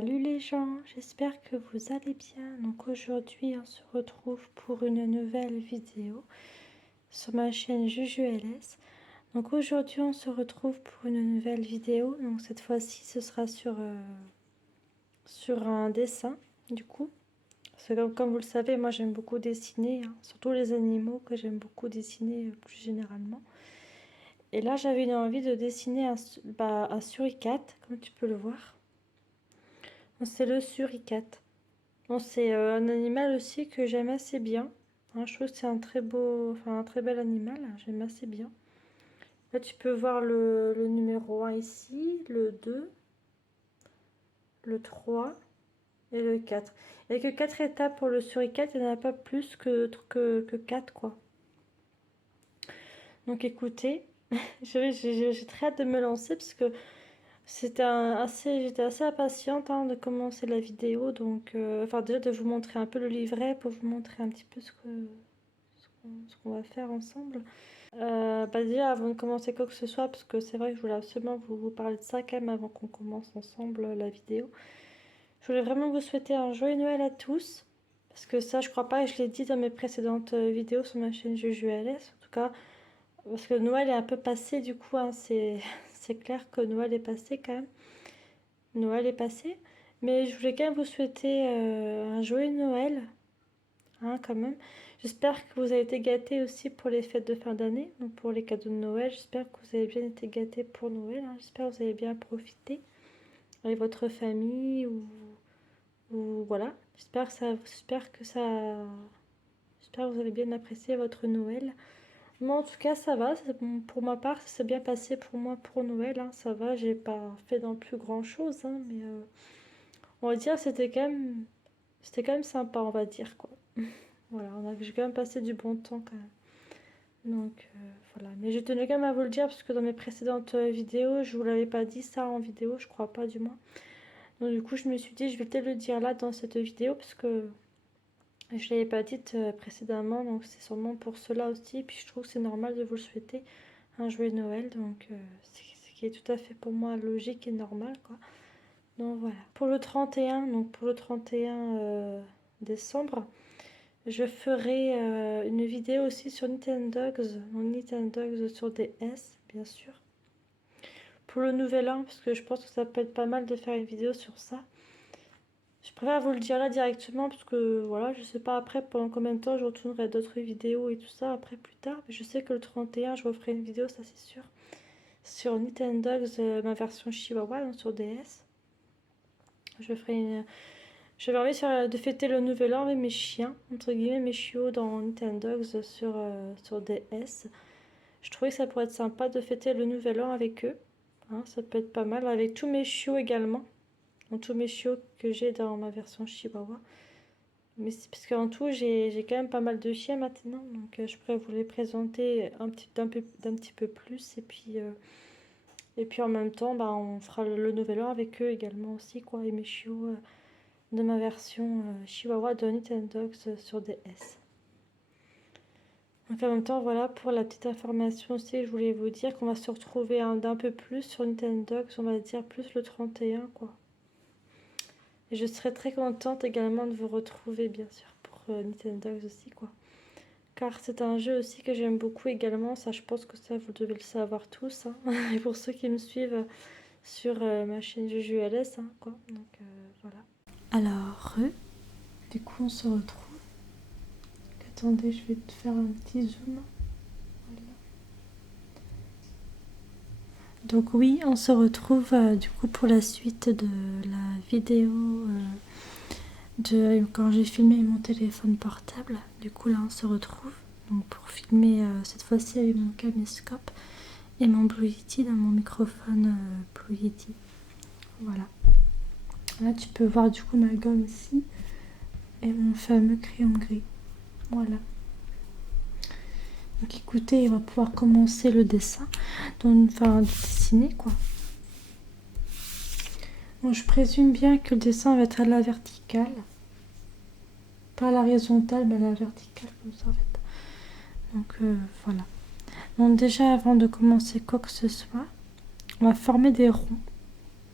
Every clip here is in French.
Salut les gens, j'espère que vous allez bien. Donc aujourd'hui on se retrouve pour une nouvelle vidéo sur ma chaîne JujuLS. Donc aujourd'hui on se retrouve pour une nouvelle vidéo. Donc cette fois-ci ce sera sur un dessin du coup. Parce que comme vous le savez, moi j'aime beaucoup dessiner, hein, surtout les animaux que j'aime beaucoup dessiner plus généralement. Et là j'avais une envie de dessiner un suricate, comme tu peux le voir. C'est le suricate. Bon, c'est un animal aussi que j'aime assez bien. Hein, je trouve que c'est un très beau, enfin un très bel animal. J'aime assez bien. Là, tu peux voir le numéro 1 ici, le 2, le 3 et le 4. Il n'y a que 4 étapes pour le suricate, il n'y en a pas plus que 4, quoi. Donc écoutez, j'ai très hâte de me lancer parce que j'étais assez impatiente hein, de commencer la vidéo. Donc, enfin déjà de vous montrer un peu le livret pour vous montrer un petit peu ce qu'on va faire ensemble. Déjà, avant de commencer quoi que ce soit, parce que c'est vrai que je voulais absolument vous parler de ça quand même avant qu'on commence ensemble la vidéo. Je voulais vraiment vous souhaiter un joyeux Noël à tous. Parce que ça, je crois pas que je l'ai dit dans mes précédentes vidéos sur ma chaîne JujuLS. En tout cas, parce que Noël est un peu passé du coup. Hein, c'est clair que Noël est passé quand même. Noël est passé. Mais je voulais quand même vous souhaiter un joyeux Noël. Hein, quand même. J'espère que vous avez été gâtés aussi pour les fêtes de fin d'année, donc pour les cadeaux de Noël. J'espère que vous avez bien été gâtés pour Noël. Hein. J'espère que vous avez bien profité avec votre famille ou voilà. J'espère que vous avez bien apprécié votre Noël. Moi, en tout cas, ça va. Pour ma part, ça s'est bien passé pour moi pour Noël. Hein. Ça va. J'ai pas fait non plus grand chose, hein, mais on va dire que c'était quand même sympa, on va dire quoi. Voilà, j'ai quand même passé du bon temps quand même. Donc voilà, mais je tenais quand même à vous le dire parce que dans mes précédentes vidéos, je vous l'avais pas dit ça en vidéo, je crois pas du moins. Donc du coup, je me suis dit, je vais peut-être le dire là dans cette vidéo parce que je l'avais pas dit précédemment, donc c'est sûrement pour cela aussi. Et puis je trouve que c'est normal de vous le souhaiter un joyeux Noël, donc ce qui est tout à fait pour moi logique et normal quoi. Donc voilà. Pour le 31, donc pour le 31 décembre. Je ferai une vidéo aussi sur Nintendogs sur DS, bien sûr. Pour le nouvel an, parce que je pense que ça peut être pas mal de faire une vidéo sur ça. Je préfère vous le dire là directement, parce que voilà, je sais pas après pendant combien de temps je retournerai d'autres vidéos et tout ça après plus tard. Mais je sais que le 31, je referai une vidéo, ça c'est sûr. Sur Nintendogs, ma version Chihuahua, donc sur DS. J'avais envie de fêter le nouvel an avec mes chiens, entre guillemets mes chiots dans Nintendogs sur DS. Je trouvais que ça pourrait être sympa de fêter le nouvel an avec eux. Hein, ça peut être pas mal, avec tous mes chiots également. Donc, tous mes chiots que j'ai dans ma version Chihuahua. Mais c'est parce qu'en tout, j'ai quand même pas mal de chiens maintenant. Donc je pourrais vous les présenter d'un petit peu plus. Et puis en même temps, bah, on fera le nouvel an avec eux également aussi, quoi. Et mes chiots de ma version Chihuahua de Nintendogs sur DS. Donc en même temps, voilà, pour la petite information aussi, je voulais vous dire qu'on va se retrouver d'un peu plus sur Nintendogs, on va dire plus le 31, quoi. Et je serais très contente également de vous retrouver, bien sûr, pour Nintendogs aussi, quoi. Car c'est un jeu aussi que j'aime beaucoup également, ça je pense que ça vous devez le savoir tous, hein. Et pour ceux qui me suivent sur ma chaîne JujuLS, hein, quoi. Donc voilà. Alors, du coup on se retrouve. Attendez, je vais te faire un petit zoom. Voilà. Donc oui, on se retrouve du coup pour la suite de la vidéo de quand j'ai filmé mon téléphone portable. Du coup là on se retrouve donc pour filmer cette fois-ci avec mon caméscope et mon Blue Yeti dans mon microphone Blue Yeti. Voilà. Là tu peux voir du coup ma gomme ici et mon fameux crayon gris. Voilà. Donc écoutez, on va pouvoir commencer le dessin, donc, enfin dessiner quoi. Bon, je présume bien que le dessin va être à la verticale, pas à l'horizontale mais à la verticale comme ça en fait. Donc voilà. Donc déjà avant de commencer quoi que ce soit, on va former des ronds.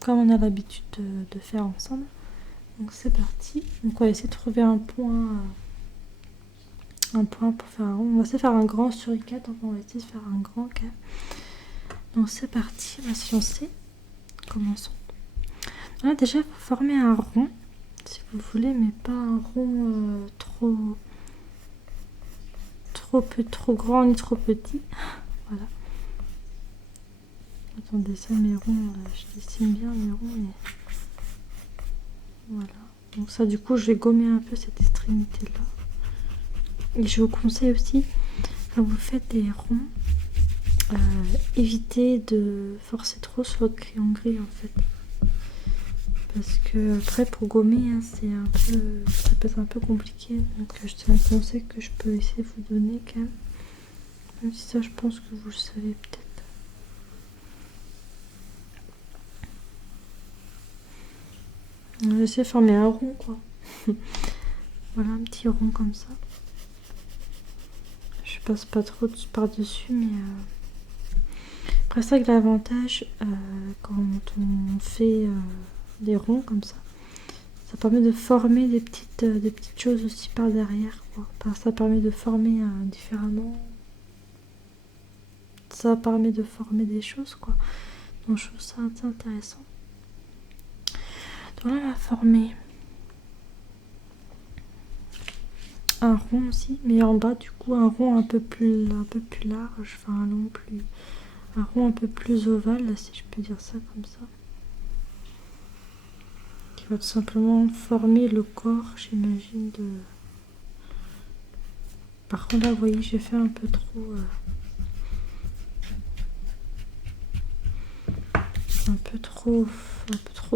comme on a l'habitude de faire ensemble. Donc c'est parti. Donc on va essayer de trouver un point pour faire un rond. On va essayer de faire un grand suricate. Enfin, on va essayer de faire un grand K. Donc c'est parti. On va se lancer. Commençons. Là déjà, il faut former un rond, si vous voulez, mais pas un rond trop grand ni trop petit. Voilà. Attendez, ça, mes ronds, je dessine bien mes ronds, mais voilà. Donc ça, du coup, je vais gommer un peu cette extrémité là. Et je vous conseille aussi, quand vous faites des ronds, évitez de forcer trop sur votre crayon gris en fait. Parce que après pour gommer, hein, ça peut être un peu compliqué. Donc c'est un conseil que je peux essayer de vous donner quand même. Même si ça, je pense que vous le savez peut-être. On va essayer de former un rond quoi. Voilà, un petit rond comme ça. Je passe pas trop par-dessus, mais après ça, que l'avantage quand on fait des ronds comme ça permet de former des petites choses aussi par derrière quoi. Ça permet de former différemment, ça permet de former des choses quoi. Donc je trouve ça assez intéressant. Donc là on va former un rond aussi, mais en bas du coup un rond un peu plus large, enfin un rond un peu plus ovale, si je peux dire ça comme ça. Qui va tout simplement former le corps, j'imagine, de... Par contre là, vous voyez, j'ai fait un peu trop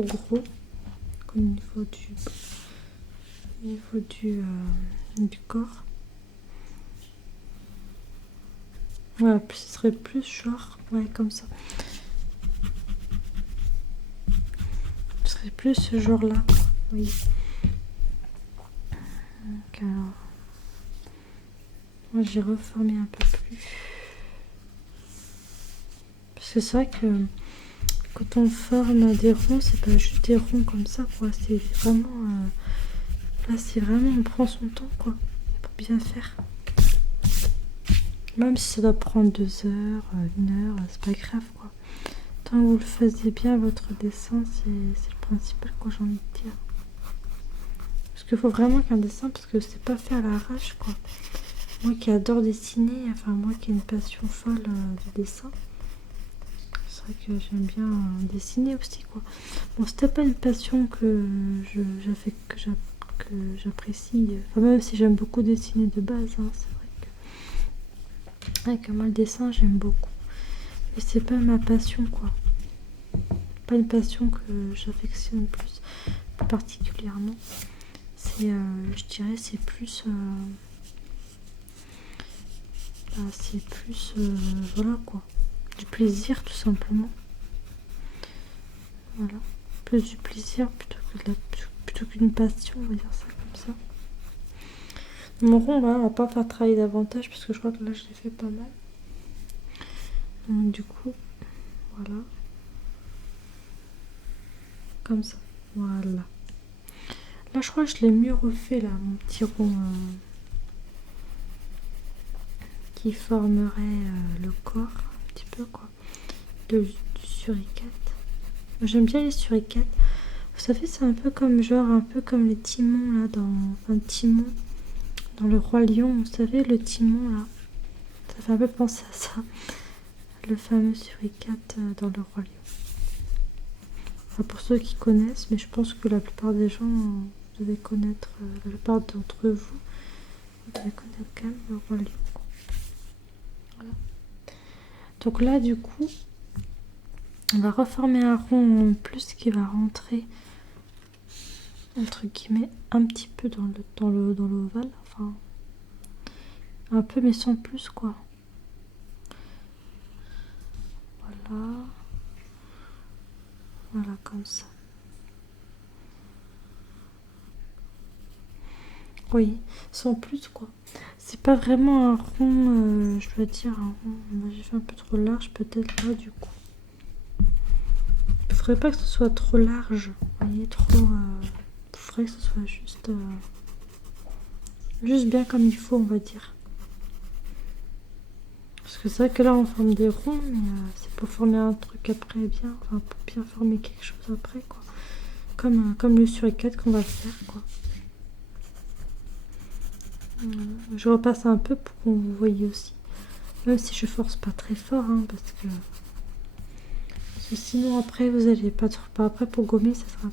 gros au niveau du corps. Voilà, ce serait plus genre, ouais, comme ça. Ce serait plus ce genre-là, oui. Donc, alors, moi j'ai reformé un peu plus. Parce que c'est vrai que quand on forme des ronds, c'est pas juste des ronds comme ça, quoi. C'est vraiment, là, c'est vraiment, on prend son temps, quoi, pour bien faire. Même si ça doit prendre 2 heures, 1 heure, c'est pas grave, quoi. Tant que vous le faisiez bien, votre dessin, c'est le principal, quoi, j'ai envie de dire. Parce qu'il faut vraiment qu'un dessin, parce que c'est pas fait à l'arrache, quoi. Moi qui adore dessiner, enfin moi qui ai une passion folle du dessin, c'est vrai que j'aime bien dessiner aussi, quoi. Bon, c'était pas une passion que j'apprécie, enfin même si j'aime beaucoup dessiner de base, hein, c'est vrai que moi le dessin j'aime beaucoup, mais c'est pas ma passion, quoi. Pas une passion que j'affectionne plus particulièrement. C'est, je dirais, c'est plus voilà quoi, du plaisir tout simplement. Voilà, plus du plaisir plutôt qu'une passion, on va dire ça comme ça. Mon rond là, on va pas faire travailler davantage parce que je crois que là je l'ai fait pas mal. Donc du coup, voilà, comme ça, voilà. Là je crois que je l'ai mieux refait là, mon petit rond qui formerait le corps un petit peu quoi, du suricate. J'aime bien les suricates. Vous savez, c'est un peu comme les timons là Timon dans le Roi Lion. Vous savez, le timon là, ça fait un peu penser à ça, le fameux suricate dans le Roi Lion. Enfin, pour ceux qui connaissent, mais je pense que la plupart des gens devaient connaître, la plupart d'entre vous devez connaître quand même le Roi Lion. Voilà. Donc là, du coup, on va reformer un rond en plus qui va rentrer entre guillemets un petit peu dans l'ovale, enfin un peu mais sans plus quoi. Voilà comme ça. Oui, sans plus quoi. C'est pas vraiment un rond, je dois dire un rond. J'ai fait un peu trop large peut-être là du coup. faudrait pas que ce soit trop large. Vous voyez, trop... faudrait que ce soit juste... juste bien comme il faut, on va dire. Parce que c'est vrai que là, on forme des ronds, mais c'est pour former un truc après bien. Enfin, pour bien former quelque chose après, quoi. Comme le suricate qu'on va faire, quoi. Voilà. Je repasse un peu pour qu'on vous voyez aussi. Même si je force pas très fort, hein, parce que sinon après vous allez pas trop. Après pour gommer, ça sera un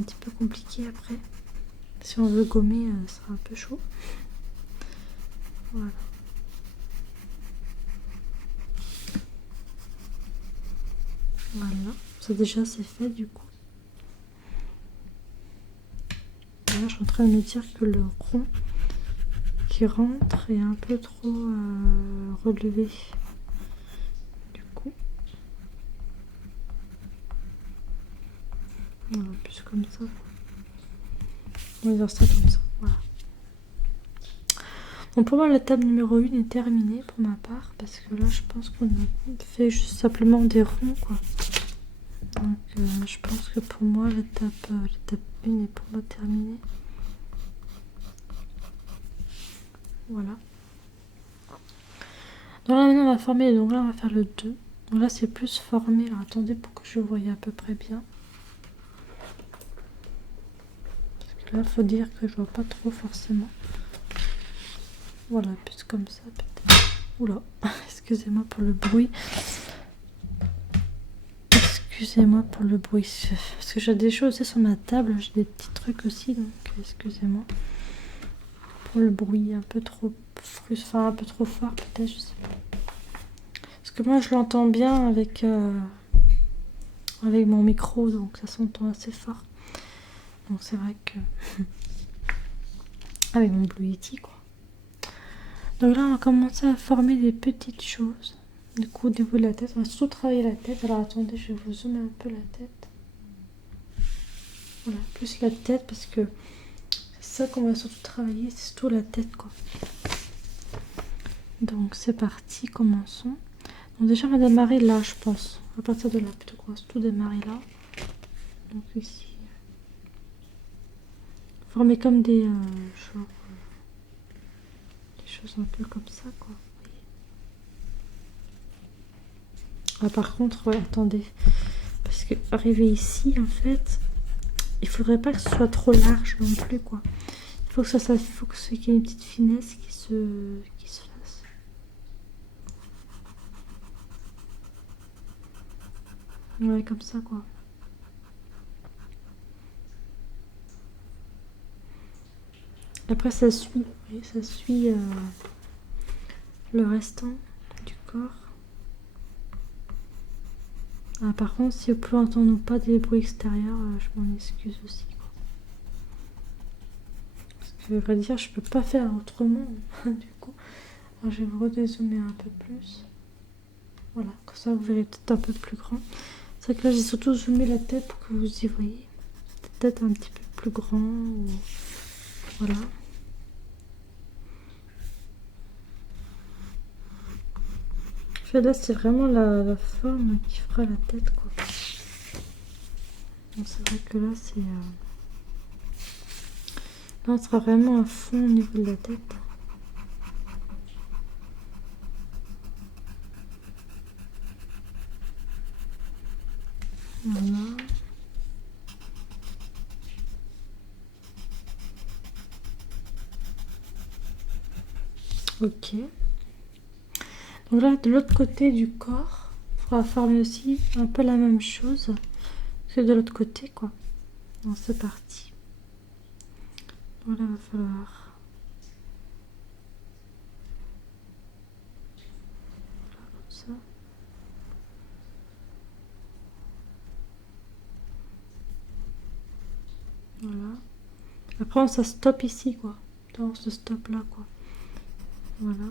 petit peu compliqué après. Si on veut gommer, ça sera un peu chaud. Voilà. Voilà. Ça déjà c'est fait du coup. Là, je suis en train de me dire que le rond qui rentre est un peu trop relevé. Du coup. Voilà, plus comme ça. On va dire ça comme ça. Voilà. Donc pour moi la table numéro 1 est terminée pour ma part. Parce que là je pense qu'on a fait juste simplement des ronds quoi. Donc je pense que pour moi l'étape 1 est pour moi terminée. Voilà. Donc là maintenant on va former, donc là on va faire le 2. Donc là c'est plus formé. Alors attendez pour que je voie à peu près bien. Parce que là il faut dire que je vois pas trop forcément. Voilà, plus comme ça peut-être. Oula, excusez-moi pour le bruit. Excusez-moi pour le bruit. Parce que j'ai des choses aussi sur ma table, j'ai des petits trucs aussi, donc excusez-moi. Pour le bruit un peu trop enfin un peu trop fort peut-être, je sais pas. Parce que moi je l'entends bien avec mon micro, donc ça s'entend assez fort. Donc c'est vrai que avec mon Blue Yeti quoi. Donc là on va commencer à former des petites choses. Du coup au niveau de la tête, on va surtout travailler la tête. Alors attendez, je vais vous zoomer un peu la tête. Voilà, plus la tête parce que c'est ça qu'on va surtout travailler, c'est surtout la tête quoi. Donc c'est parti, commençons. Donc déjà on va démarrer là je pense. À partir de là plutôt qu'on va tout démarrer là. Donc ici. Former comme des genre des choses un peu comme ça quoi. Ah, par contre, ouais, attendez. Parce que arriver ici en fait, il faudrait pas que ce soit trop large non plus quoi. Il faut que il faut qu'il y ait une petite finesse qui se fasse. Ouais, comme ça quoi. Après ça suit, oui, ça suit le restant du corps. Ah, par contre, si vous pouvez entendre ou pas des bruits extérieurs, je m'en excuse aussi quoi. Parce que à vrai dire, je peux pas faire autrement du coup. Alors, je vais vous redézoomer un peu plus. Voilà, comme ça vous verrez peut-être un peu plus grand. C'est vrai que là j'ai surtout zoomé la tête pour que vous y voyez. Peut-être un petit peu plus grand. Ou... Voilà. En fait là c'est vraiment la forme qui fera la tête quoi. Donc c'est vrai que là c'est... Là on sera vraiment à fond au niveau de la tête. Voilà. Ok. Donc là, de l'autre côté du corps, il faudra former aussi un peu la même chose que de l'autre côté, quoi. Donc c'est parti. Donc là, il va falloir... Voilà, comme ça. Voilà. Après, on se stoppe ici, quoi. On se stoppe là, quoi. Voilà.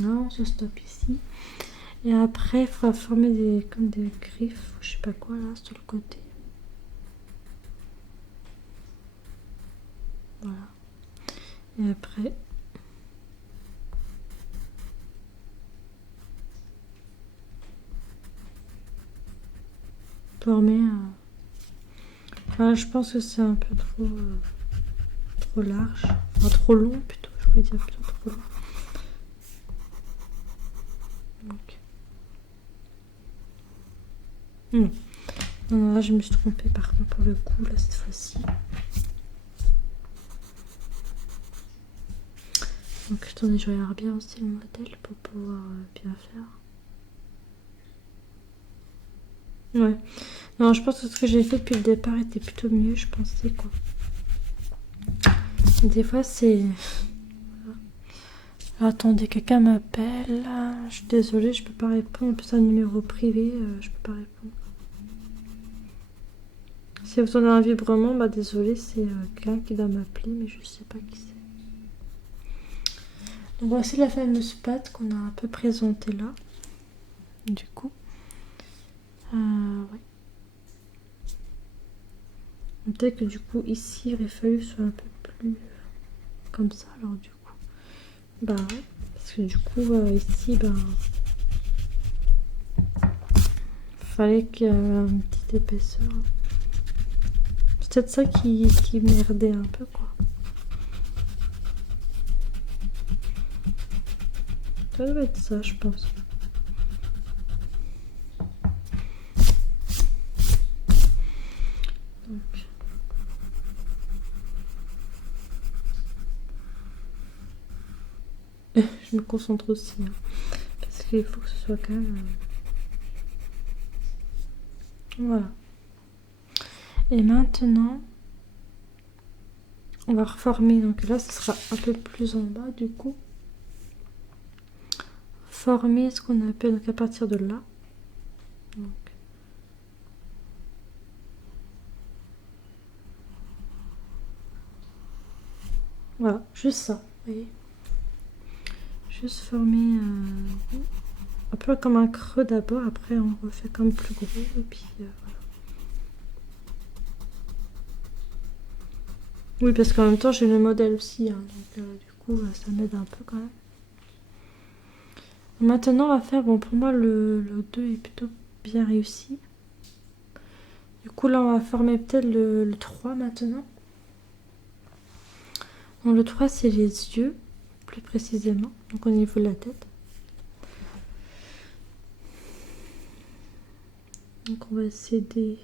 Là, on se stoppe ici. Et après, il faudra former comme des griffes, je sais pas quoi, là, sur le côté. Voilà. Et après... former je pense que c'est un peu trop large. Enfin, trop long plutôt, je voulais dire plutôt trop long. Donc. Non, là je me suis trompée par contre pour le coup, là cette fois-ci. Donc attendez, je regarde bien aussi le modèle pour pouvoir bien faire. Ouais. Non, je pense que ce que j'ai fait depuis le départ était plutôt mieux, je pensais quoi. Des fois c'est... Attendez, quelqu'un m'appelle. Je suis désolée, je peux pas répondre. C'est un numéro privé, je peux pas répondre. Si vous en avez un vibrement, bah désolé, c'est quelqu'un qui va m'appeler, mais je sais pas qui c'est. Donc voici la fameuse pâte qu'on a un peu présentée là. Du coup. Ouais. Peut-être que du coup ici il aurait fallu que ce soit un peu plus comme ça, alors du coup. Bah ouais. Parce que du coup ici, fallait qu'il y ait une petite épaisseur. C'est peut-être ça qui merdait un peu quoi. Ça doit être ça, je pense. Donc. Je me concentre aussi. Hein, parce qu'il faut que ce soit quand même... Voilà. Et maintenant, on va reformer. Donc là, ce sera un peu plus en bas du coup. Former ce qu'on appelle donc à partir de là. Donc. Voilà, juste ça. Vous voyez, juste former un peu comme un creux d'abord. Après, on refait comme plus gros. Et puis voilà. Oui, parce qu'en même temps, j'ai le modèle aussi. Hein, donc du coup, ça m'aide un peu quand même. Maintenant, on va faire, bon, pour moi, le 2 est plutôt bien réussi. Du coup, là, on va former peut-être le 3 maintenant. Donc, le 3, c'est les yeux, plus précisément, donc au niveau de la tête. Donc, on va s'aider.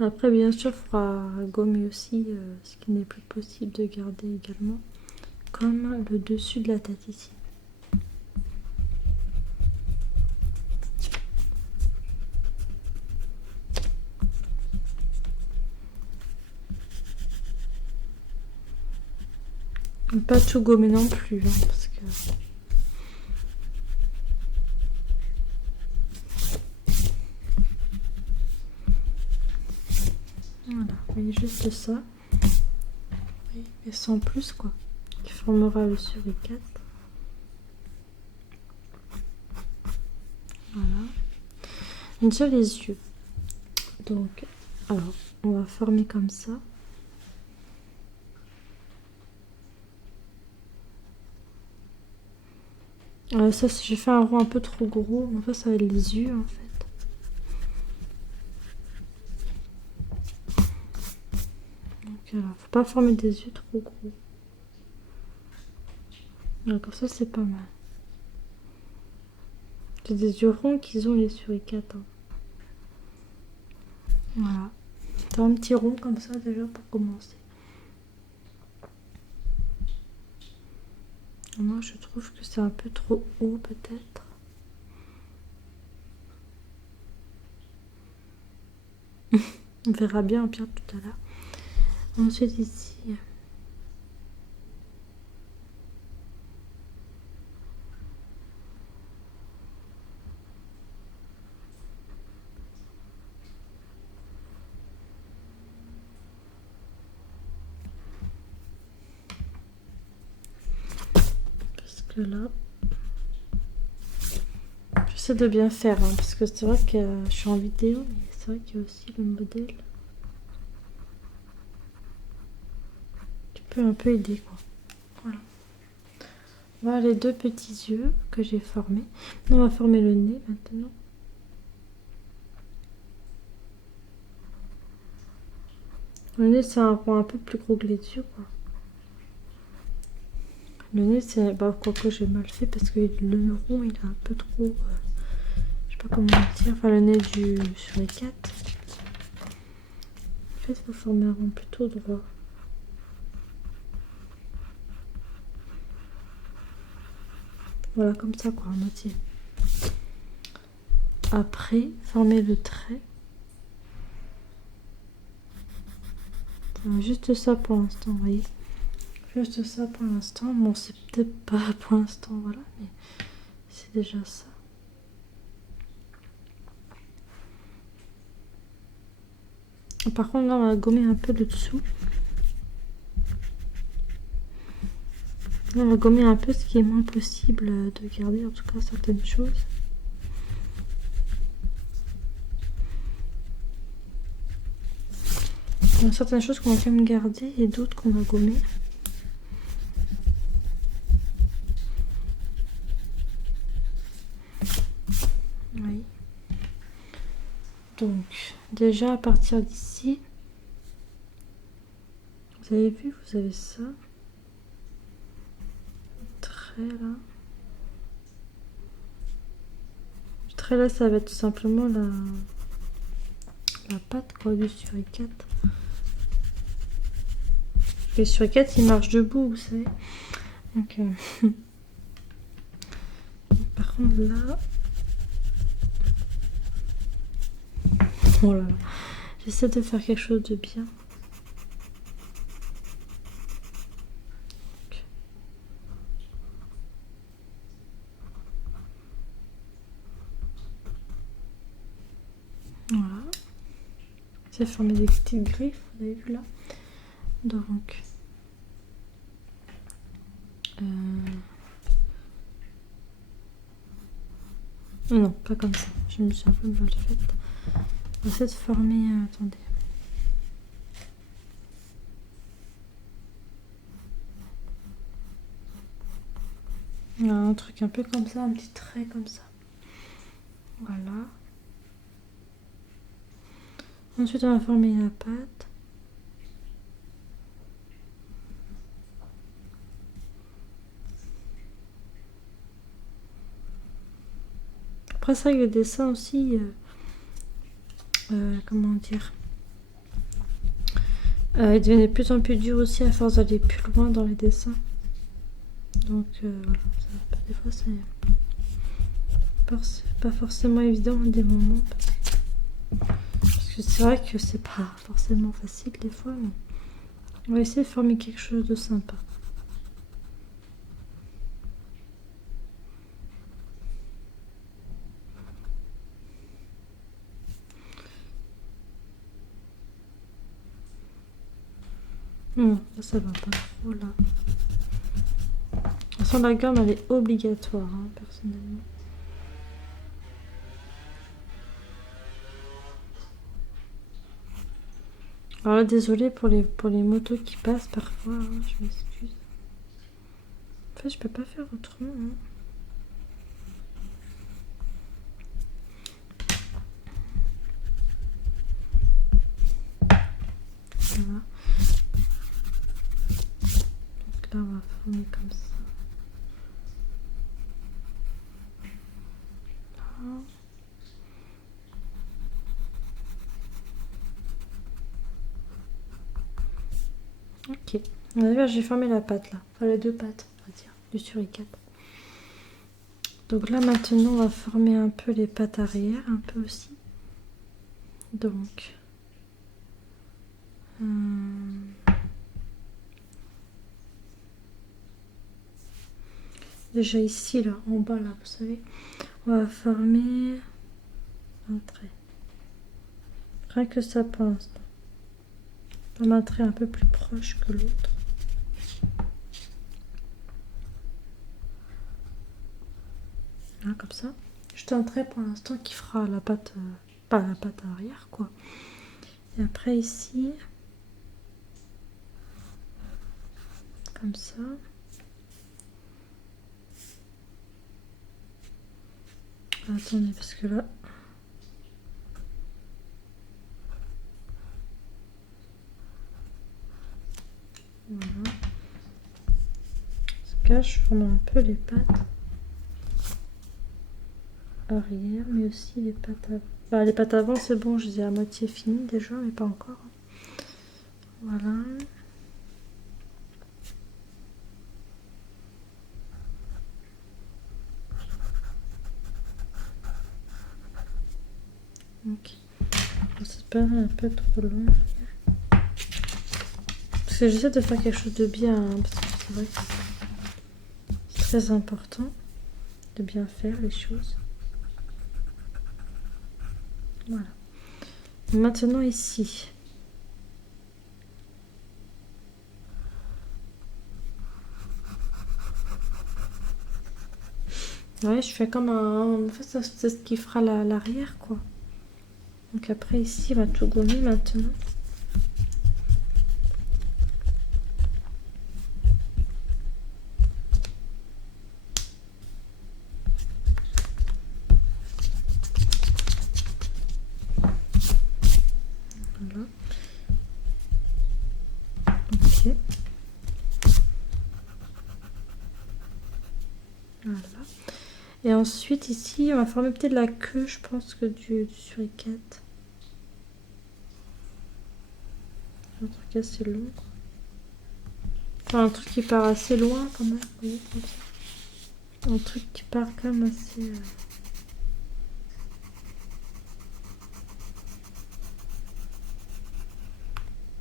Après, bien sûr, il faudra gommer aussi ce qui n'est plus possible de garder également, comme le dessus de la tête ici. Pas tout gommer non plus, hein, parce que... Voilà, vous voyez juste ça. Et sans plus, quoi. Qui formera le suricate. Voilà. Déjà les yeux. Donc, alors, on va former comme ça. Ça, j'ai fait un rond un peu trop gros. En fait, ça va être les yeux, en fait. Donc, voilà, faut pas former des yeux trop gros. D'accord, ça, c'est pas mal. C'est des yeux ronds qu'ils ont, les suricates. Hein. Voilà. T'as un petit rond comme ça, déjà, pour commencer. Moi, je trouve que c'est un peu trop haut, peut-être. On verra bien, pire, tout à l'heure. Ensuite, ici... Parce que là... J'essaie de bien faire, hein, parce que c'est vrai que je suis en vidéo, mais c'est vrai qu'il y a aussi le modèle. Tu peux un peu aider, quoi. Voilà. Voilà les deux petits yeux que j'ai formés. On va former le nez maintenant. Le nez, c'est un rond un peu plus gros que les yeux, quoi. Le nez, c'est... Bah, quoique j'ai mal fait parce que le rond, il est un peu trop... je sais pas comment dire. Enfin, le nez du suricate. En fait, il faut former un rond plutôt droit. Voilà, comme ça, quoi, à moitié. Après, former le trait. Juste ça pour l'instant, vous voyez. Juste ça pour l'instant. Bon, c'est peut-être pas pour l'instant, voilà, mais c'est déjà ça. Par contre, là, on va gommer un peu le dessous. Là, on va gommer un peu ce qui est moins possible de garder, en tout cas, certaines choses. Il y a certaines choses qu'on va quand même garder et d'autres qu'on va gommer. Oui. Donc, déjà à partir d'ici, vous avez vu, vous avez ça. Trait là. Le trait là, ça va être tout simplement la patte quoi, du suricate. Le suricate, il marche debout, vous savez. Donc, par contre là, oh là là, j'essaie de faire quelque chose de bien. Voilà. J'ai formé des petites griffes, vous avez vu là. Donc, non, pas comme ça. Je me suis un peu mal faite. On va essayer de former. Attendez. Un truc un peu comme ça, un petit trait comme ça. Voilà. Ensuite, on va former la pâte. Après ça, avec le dessin aussi, comment dire, il devenait de plus en plus dur aussi à force d'aller plus loin dans les dessins. Donc voilà, des fois c'est pas forcément évident à des moments. Parce que c'est vrai que c'est pas forcément facile des fois, mais on va essayer de former quelque chose de sympa. Non, là ça va pas trop là. Sans la gomme, elle est obligatoire, hein, personnellement. Alors là, désolée pour les motos qui passent parfois, hein, je m'excuse. En fait, je peux pas faire autrement. Hein. Voilà. Donc là, on va former comme ça. Là. Ok. D'ailleurs, j'ai formé la patte là. Enfin, les deux pattes, on va dire, du suricate. Donc là, maintenant, on va former un peu les pattes arrière, un peu aussi. Donc... déjà ici, là, en bas, là, vous savez, on va former un trait. Rien que ça pour l'instant. Un trait un peu plus proche que l'autre. Là, comme ça. Juste un trait pour l'instant qui fera la patte, pas la patte arrière, quoi. Et après ici, comme ça. Attendez, parce que là... cas, je forme un peu les pattes arrière, mais aussi les pattes avant. Bah, les pattes avant, c'est bon, je les ai à moitié finies déjà, mais pas encore. Voilà. Ok. C'est pas un peu trop long. Parce que j'essaie de faire quelque chose de bien, hein, parce que c'est vrai que c'est très important de bien faire les choses. Voilà. Maintenant ici. Ouais, je fais comme un... En fait, c'est ce qui fera l'arrière, quoi. Donc après, ici, on va tout gommer maintenant. Voilà. Ok. Voilà. Et ensuite, ici, on va former peut-être la queue, je pense, que du suricate. Un truc assez long, quoi. Enfin, un truc qui part assez loin, quand même. Vous voyez, comme ça. Un truc qui part quand même assez...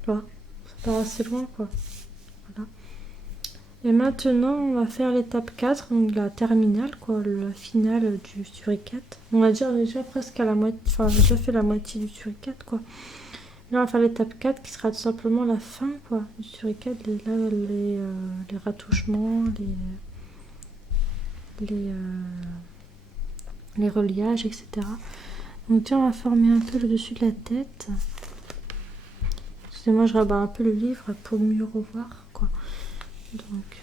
Voilà. Ça part assez loin, quoi. Voilà. Et maintenant, on va faire l'étape 4, donc la terminale, quoi, la finale du suricate. On est déjà presque à la moitié, enfin, j'ai déjà fait la moitié du suricate, quoi. Là, on va faire l'étape 4 qui sera tout simplement la fin, quoi, du suricate, les ratouchements, les reliages, etc. Donc, tiens, on va former un peu le dessus de la tête. Excusez-moi, je rabats un peu le livre pour mieux revoir, quoi. Donc...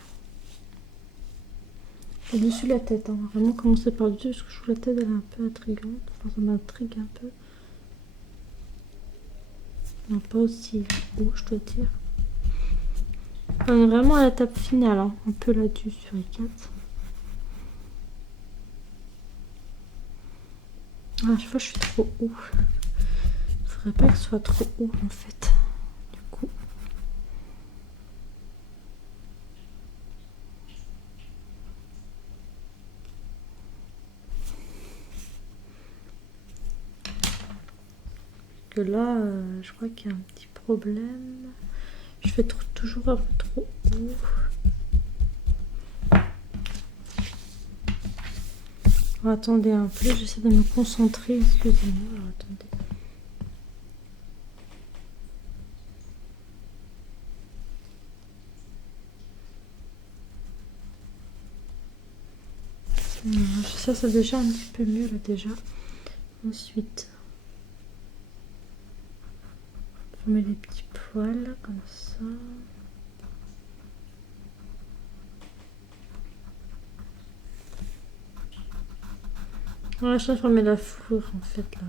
au-dessus de la tête, hein. On va vraiment commencer par le dessus parce que je trouve la tête elle est un peu intrigante. Enfin, ça m'intrigue un peu. Non, pas aussi haut, je dois dire. On est vraiment à l'étape finale, hein. Un peu là-dessus sur les 4. Ah, je vois, je suis trop haut. Il faudrait pas que ce soit trop haut en fait. Du coup. Que là, je crois qu'il y a un petit problème. Je fais toujours un peu trop haut. Oh, attendez un peu, j'essaie de me concentrer. Excusez-moi, alors, attendez. Ça, c'est déjà un petit peu mieux là déjà. Ensuite, on met les petits poils comme ça. Ouais, je vais former la fourrure en fait là.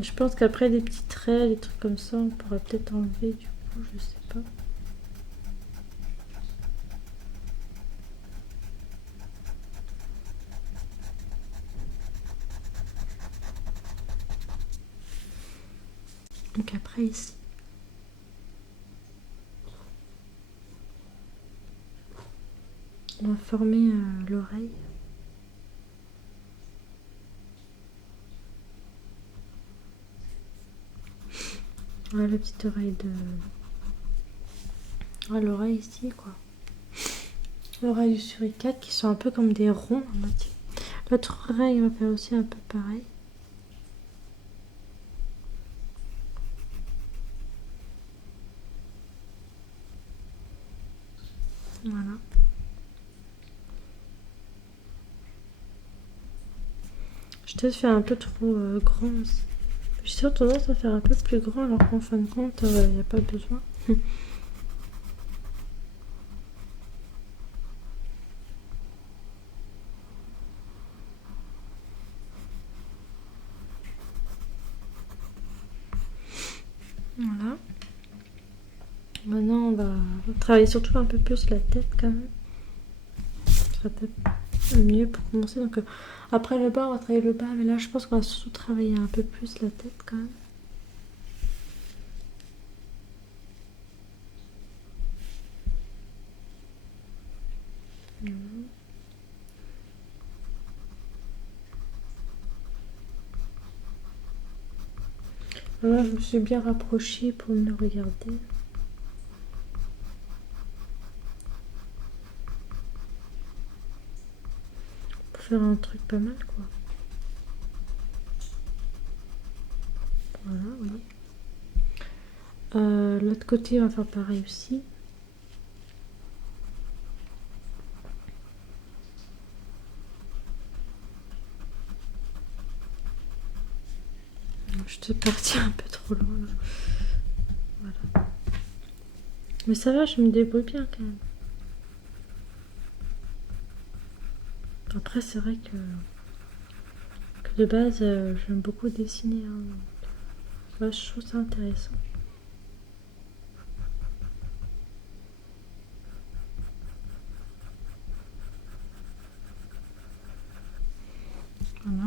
Je pense qu'après des petits traits, des trucs comme ça, on pourra peut-être enlever du coup, je sais pas. Donc après ici. On va former l'oreille. Voilà la petite oreille de... Voilà l'oreille ici quoi. L'oreille du suricate qui sont un peu comme des ronds à moitié. L'autre oreille on va faire aussi un peu pareil. Voilà. Je te fais un peu trop grand aussi. J'ai toujours tendance à faire un peu plus grand alors qu'en fin de compte, il n'y a pas besoin. Voilà. Maintenant, on va travailler surtout un peu plus la tête quand même. Ce serait peut-être mieux pour commencer. Donc, après le bas, on va travailler le bas. Mais là, je pense qu'on va surtout travailler un peu plus la tête quand même. Voilà, je me suis bien rapprochée pour me regarder. Pour faire un truc pas mal, quoi. Voilà, oui. L'autre côté, on va faire pareil aussi. Je te parti un peu trop loin. Là. Voilà. Mais ça va, je me débrouille bien quand même. Après, c'est vrai que de base, j'aime beaucoup dessiner. Hein, donc, ouais, je trouve ça intéressant. Voilà.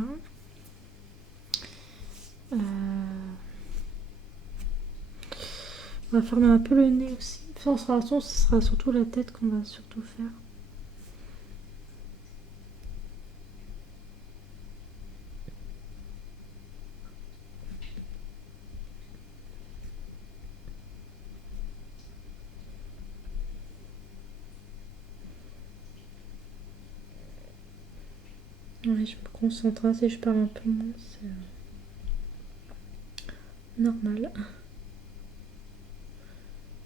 On va fermer un peu le nez aussi. Enfin, ce sera surtout la tête qu'on va surtout faire. Ouais, je me concentre. Si je parle un peu moins, c'est normal.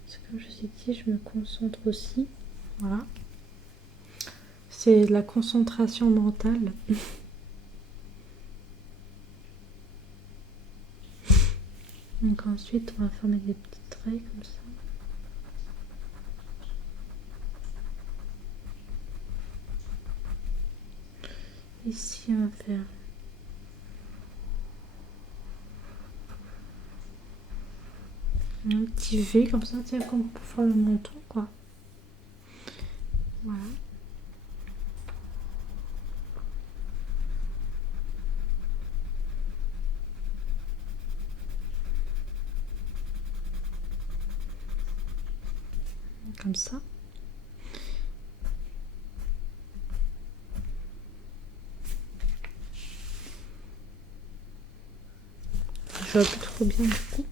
Parce que comme je vous ai dit, je me concentre aussi. Voilà. C'est de la concentration mentale. Donc ensuite, on va former des petits traits comme ça. Ici, on va faire un petit V comme ça, tiens, comme pour faire le menton, quoi. Voilà. Comme ça. Je vois plus trop bien du coup.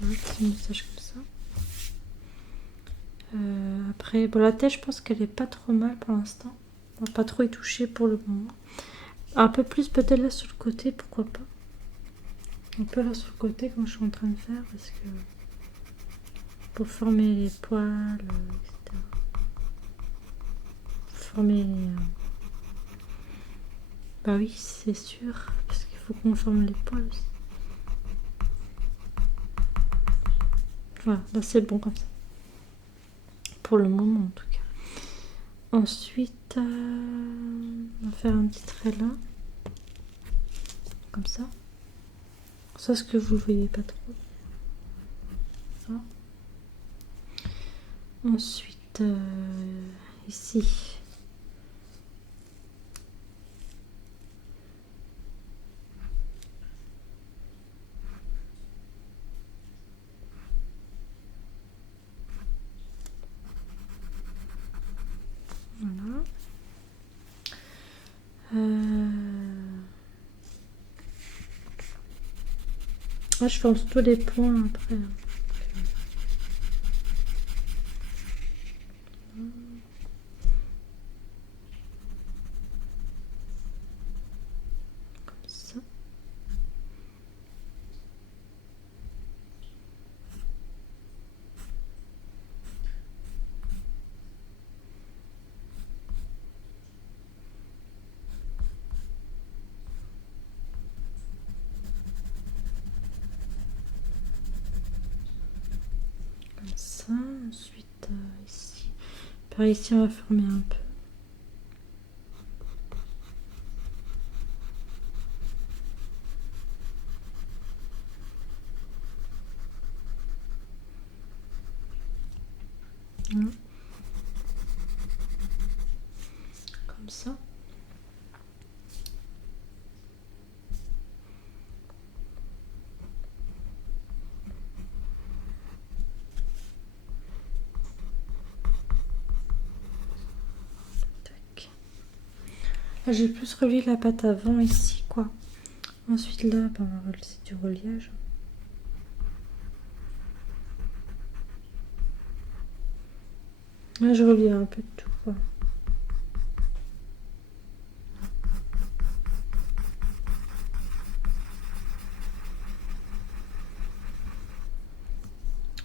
Voilà, petit moustache comme ça. Après, bon, la tête, je pense qu'elle est pas trop mal pour l'instant. On va pas trop y toucher pour le moment. Un peu plus peut-être là sur le côté, pourquoi pas. Un peu là sur le côté comme je suis en train de faire parce que pour former les poils, etc. Pour former les... Bah oui, c'est sûr, parce qu'il faut qu'on forme les poils aussi. Voilà, là c'est bon comme ça. Pour le moment en tout cas. Ensuite, on va faire un petit trait là. Comme ça. Ça, ce que vous voyez pas trop. Ça. Ensuite, ici. Voilà. Ah, je forme tous les points après. Comme ça. Comme ça. Ensuite, ici. Par ici, on va former un peu. comme ça. Tac. Là, j'ai plus relié la pâte avant ici, quoi. Ensuite, là, ben, c'est du reliage. Là, je relie un peu de tout, quoi.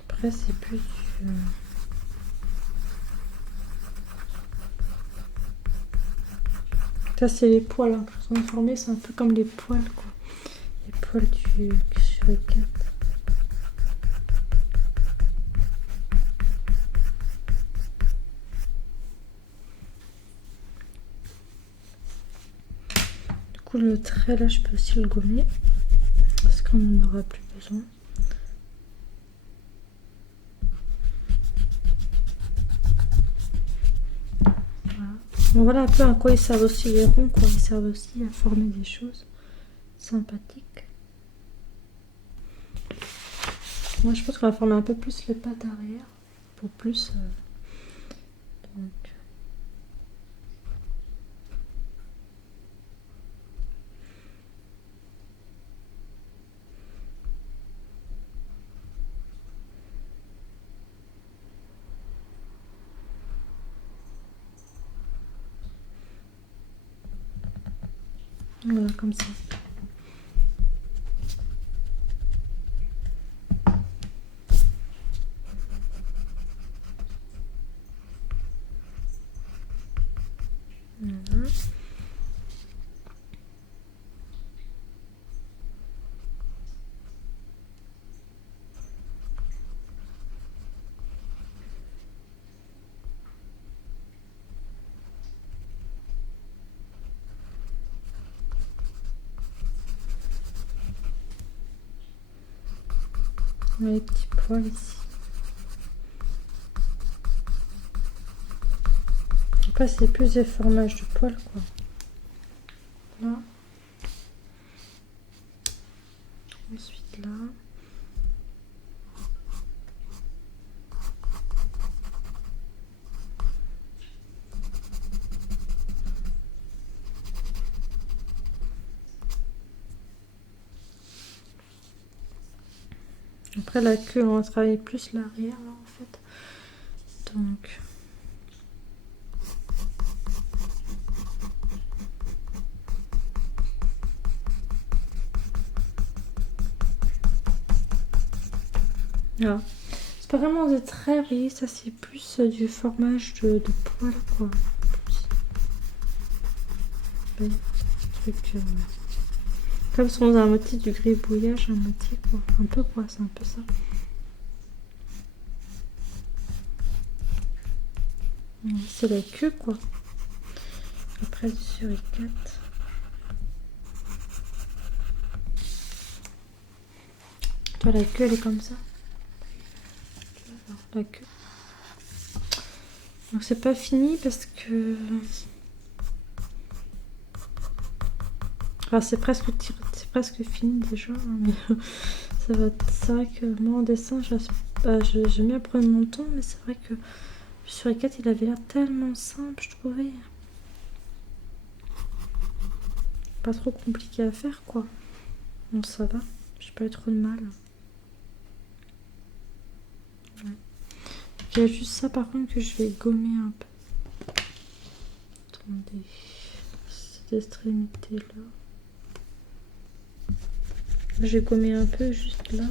Après, c'est plus du... Ça, c'est les poils hein, qui sont formés, c'est un peu comme les poils, quoi. Les poils du suricate. Du coup, le trait, là, je peux aussi le gommer. Parce qu'on n'en aura plus besoin. Bon, voilà un peu à quoi ils servent aussi les ronds, quoi. Ils servent aussi à former des choses sympathiques. Moi, je pense qu'on va former un peu plus les pattes arrière pour plus. Donc. Voilà, comme ça. Voilà. Les petits poils ici. Après, c'est plus des formages de poils, quoi. Là. Ensuite, là. Après, la queue, on va travailler plus l'arrière, là, en fait. Donc... Voilà. C'est pas vraiment des traits, vous voyez, ça c'est plus du formage de poils, quoi. Ouais, truc, comme si on a un motif du gribouillage, un motif, quoi. Un peu, quoi, c'est un peu ça. C'est la queue, quoi. Après, du suricate. Toi, la queue, elle est comme ça. La queue. Donc, c'est pas fini parce que... Enfin, c'est presque fini déjà. Mais ça va... C'est vrai que moi, en dessin, j'aime bien prendre mon temps, mais c'est vrai que le suricate, il avait l'air tellement simple, je trouvais. Pas trop compliqué à faire, quoi. Bon, ça va. J'ai pas eu trop de mal. Ouais. Il y a juste ça, par contre, que je vais gommer un peu. Attendez. Cette extrémité-là. J'ai gommé un peu, juste là.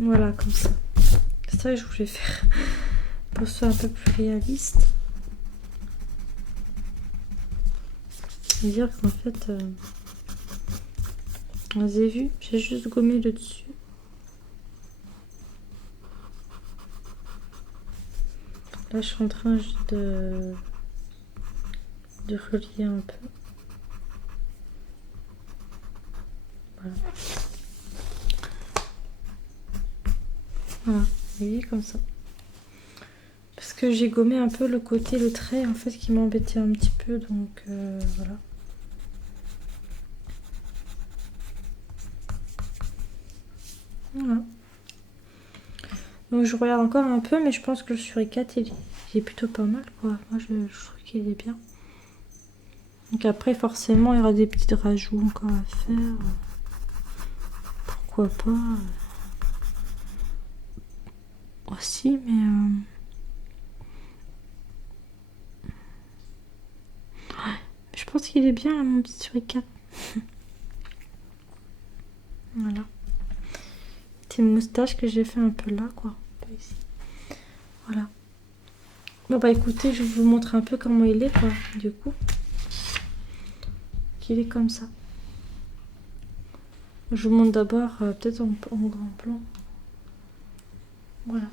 Voilà, comme ça. C'est ça que je voulais faire pour que ce soit un peu plus réaliste. C'est-à-dire qu'en fait, vous avez vu, j'ai juste gommé le dessus. Là, je suis en train juste de relier un peu. Voilà. Voilà, vous voyez, comme ça. Parce que j'ai gommé un peu le côté, le trait, en fait, qui m'embêtait un petit peu, donc voilà. Voilà. Donc je regarde encore un peu, mais je pense que le suricate, il est plutôt pas mal, quoi. Moi, je trouve qu'il est bien. Donc après, forcément, il y aura des petits rajouts encore à faire. Pourquoi pas aussi, mais... je pense qu'il est bien, mon petit suricate. Voilà. C'est une moustache que j'ai fait un peu là, quoi. Ici. Voilà. Bon, bah écoutez, je vais vous montrer un peu comment il est, quoi, du coup. Qu'il est comme ça. Je vous montre d'abord, peut-être en grand plan. Voilà.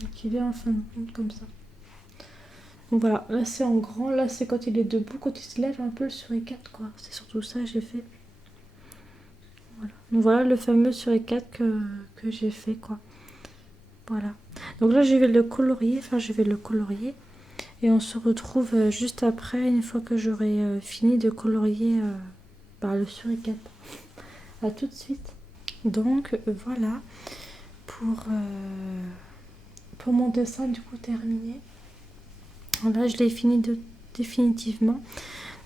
Donc il est en fin de compte comme ça. Donc voilà, là c'est en grand, là c'est quand il est debout, quand il se lève un peu le suricate, quoi. C'est surtout ça que j'ai fait. Voilà. Donc voilà le fameux suricate que j'ai fait, quoi. Voilà. Donc là je vais le colorier, et on se retrouve juste après, une fois que j'aurai fini de colorier le suricate. A tout de suite. Donc voilà pour mon dessin du coup terminé. Là je l'ai fini définitivement.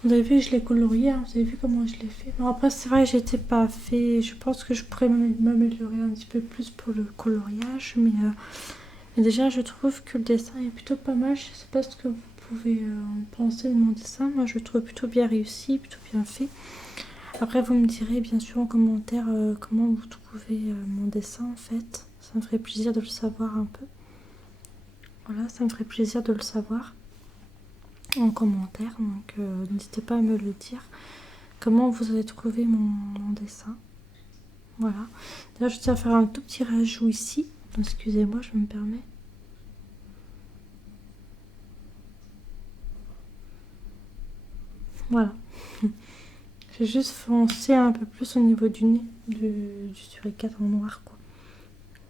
Vous avez vu, je l'ai colorié, hein, vous avez vu comment je l'ai fait. Bon, après c'est vrai que j'étais pas fait, je pense que je pourrais m'améliorer un petit peu plus pour le coloriage, mais déjà je trouve que le dessin est plutôt pas mal. Je sais pas ce que vous pouvez en penser de mon dessin. Moi je le trouve plutôt bien réussi, plutôt bien fait. Après vous me direz bien sûr en commentaire comment vous trouvez mon dessin en fait. Ça me ferait plaisir de le savoir un peu. Voilà, ça me ferait plaisir de le savoir en commentaire, donc n'hésitez pas à me le dire. Comment vous avez trouvé mon dessin. Voilà. Là je tiens à faire un tout petit rajout ici. Excusez-moi, je me permets. Voilà. J'ai juste foncé un peu plus au niveau du nez du suricate en noir, quoi.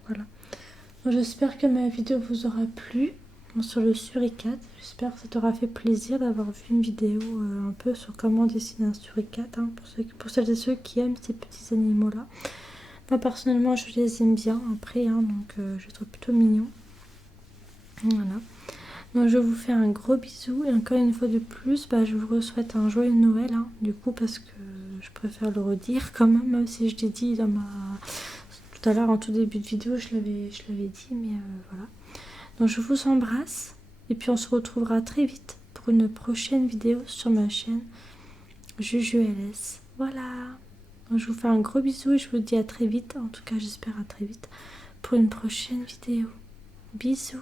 Voilà. J'espère que ma vidéo vous aura plu sur le suricate. J'espère que ça t'aura fait plaisir d'avoir vu une vidéo un peu sur comment dessiner un suricate, hein, pour celles et ceux qui aiment ces petits animaux-là. Moi personnellement je les aime bien après, hein, donc je les trouve plutôt mignons. Voilà. Donc je vous fais un gros bisou et encore une fois de plus, je vous souhaite un joyeux Noël, hein, du coup, parce que je préfère le redire quand même si je l'ai dit dans tout à l'heure en tout début de vidéo, je l'avais dit, mais voilà. Donc je vous embrasse et puis on se retrouvera très vite pour une prochaine vidéo sur ma chaîne JujuLS. Voilà. Donc je vous fais un gros bisou et je vous dis à très vite, en tout cas j'espère à très vite pour une prochaine vidéo. Bisous.